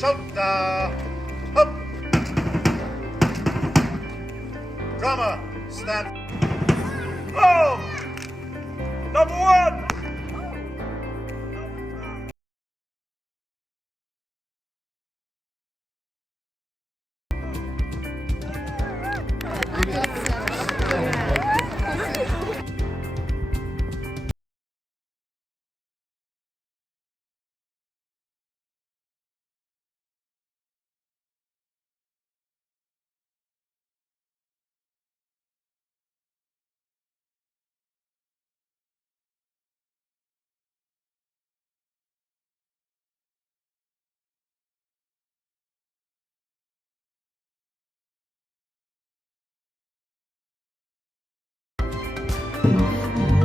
shoulder, up. Drummer, stand. Oh! Number one!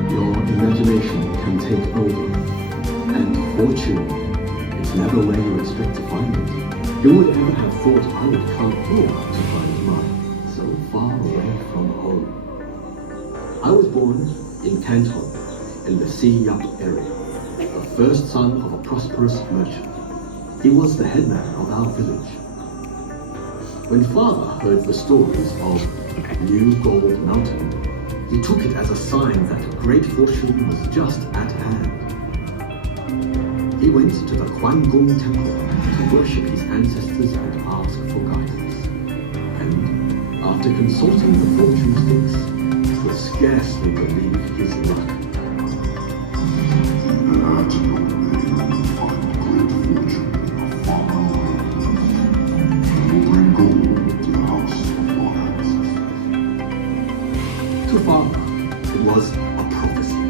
Your imagination can take over, and fortune is never where you expect to find it. Who would ever have thought I would come here to find mine, so far away from home? I was born in Canton, in the Sea Yap area, the first son of a prosperous merchant. He was the headman of our village. When father heard the stories of New Gold Mountain, he took it as a sign that great fortune was just at hand. He went to the Quan-Gong temple to worship his ancestors and ask for guidance. And after consulting the fortune sticks, could scarcely believe his luck. To father, it was a prophecy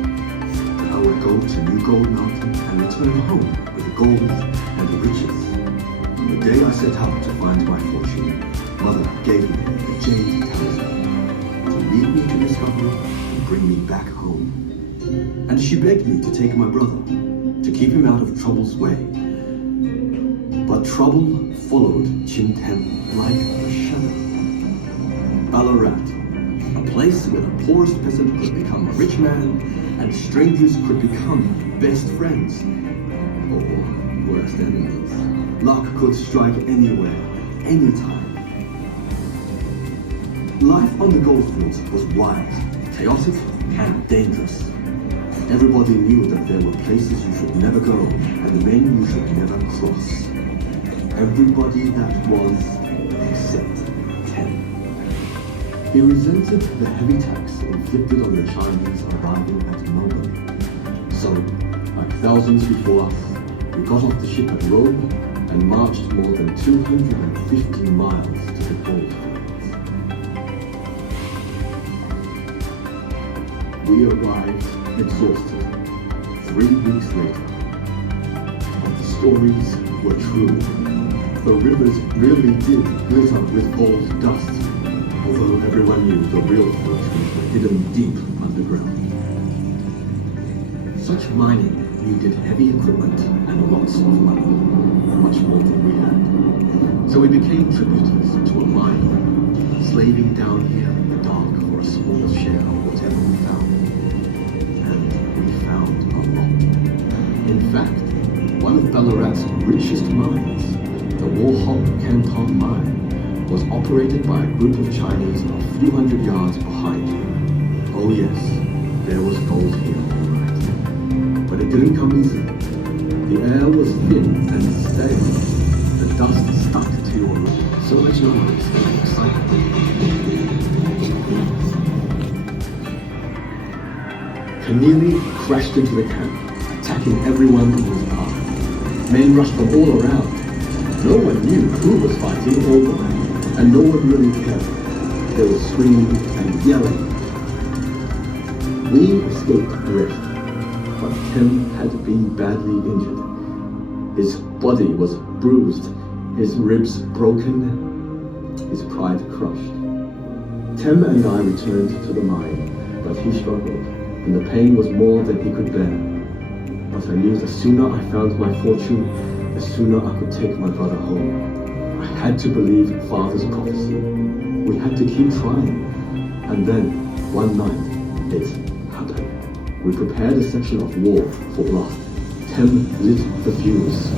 that I would go to New Gold Mountain and return home with gold and riches. On the day I set out to find my fortune, mother gave me the jade talisman to lead me to discovery and bring me back home. And she begged me to take my brother, to keep him out of trouble's way. But trouble followed Chin Tem like a shadow. Ballarat, a place where the poorest peasant could become a rich man and strangers could become best friends, or worst enemies. Luck could strike anywhere, anytime. Life on the goldfields was wild, chaotic, and dangerous. Everybody knew that there were places you should never go and the men you should never cross. Everybody that was except Tem. He resented the heavy tax inflicted on the Chinese arriving at Melbourne. So, like thousands before us, we got off the ship at Rome and marched more than 250 miles to the goldfields. We arrived exhausted 3 weeks later. But the stories were true. The rivers really did glitter with gold dust, although everyone knew the real fortunes were hidden deep underground. Such mining needed heavy equipment and lots of money, much more than we had. So we became tributors to a mine, slaving down here in the dark for a small share of whatever we found. And we found a lot. In fact, one of Ballarat's richest mines, the Warhol Canton mine, was operated by a group of Chinese a few hundred yards behind you. Oh yes, there was gold here, all right. But it didn't come easy. The air was thin and stale. The dust stuck to your room. So much noise and excitement. Keneally crashed into the camp, attacking everyone in his path. Men rushed from all around. No one knew who was fighting or why, and no one really cared. There was screaming and yelling. We escaped arrest, but Tem had been badly injured. His body was bruised, his ribs broken, his pride crushed. Tem and I returned to the mine, but he struggled, and the pain was more than he could bear. But I knew the sooner I found my fortune, the sooner I could take my brother home. I had to believe Father's prophecy. We had to keep trying. And then, one night, it happened. We prepared a section of war for blast. Tem lit the fuse.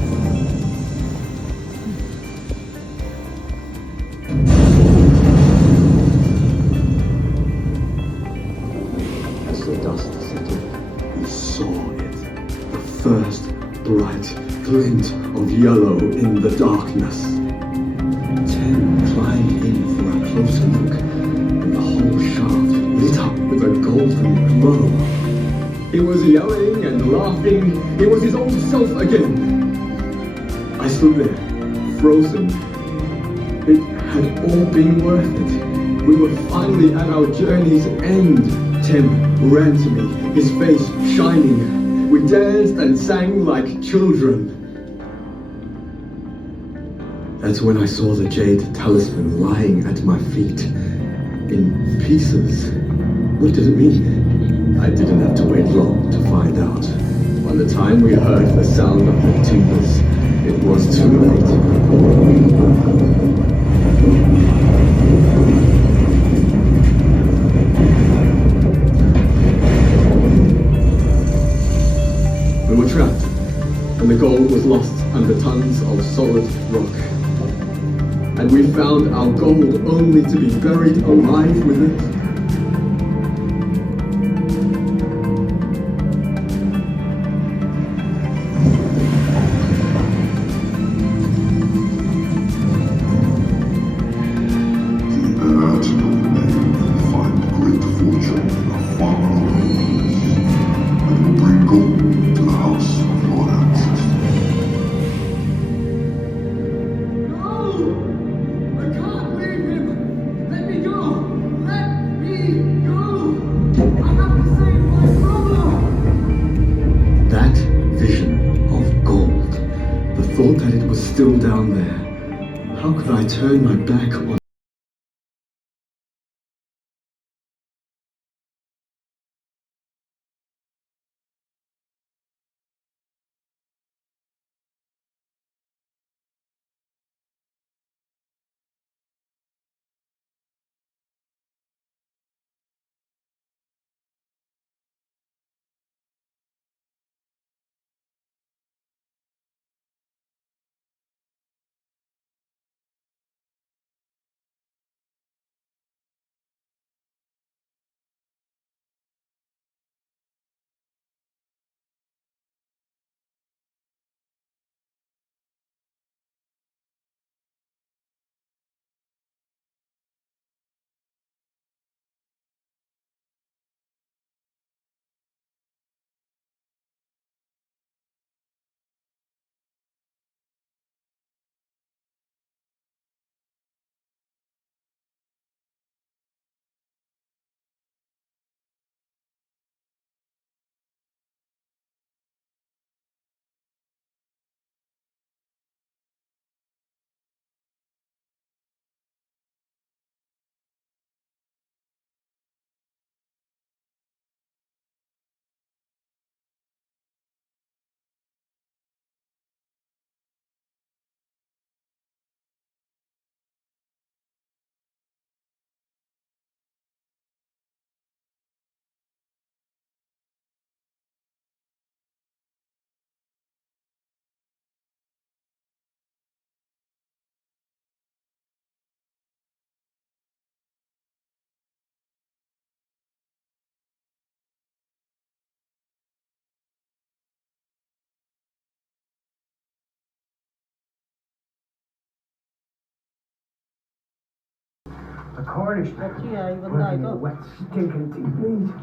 first bright glint of yellow in the darkness. Tim climbed in for a closer look, and the whole shaft lit up with a golden glow. He was yelling and laughing. It was his old self again. I stood there, frozen. It had all been worth it. We were finally at our journey's end. Tim ran to me, his face shining. We danced and sang like children. That's when I saw the jade talisman lying at my feet, in pieces. What did it mean? I didn't have to wait long to find out. By the time we heard the sound of the timbers, it was too late. We were trapped, and the gold was lost under tons of solid rock. And we found our gold only to be buried alive with it. Thought that it was still down there. How could I turn my back on The Cornish Yeah, you would working know. in wet, stinking deep meat.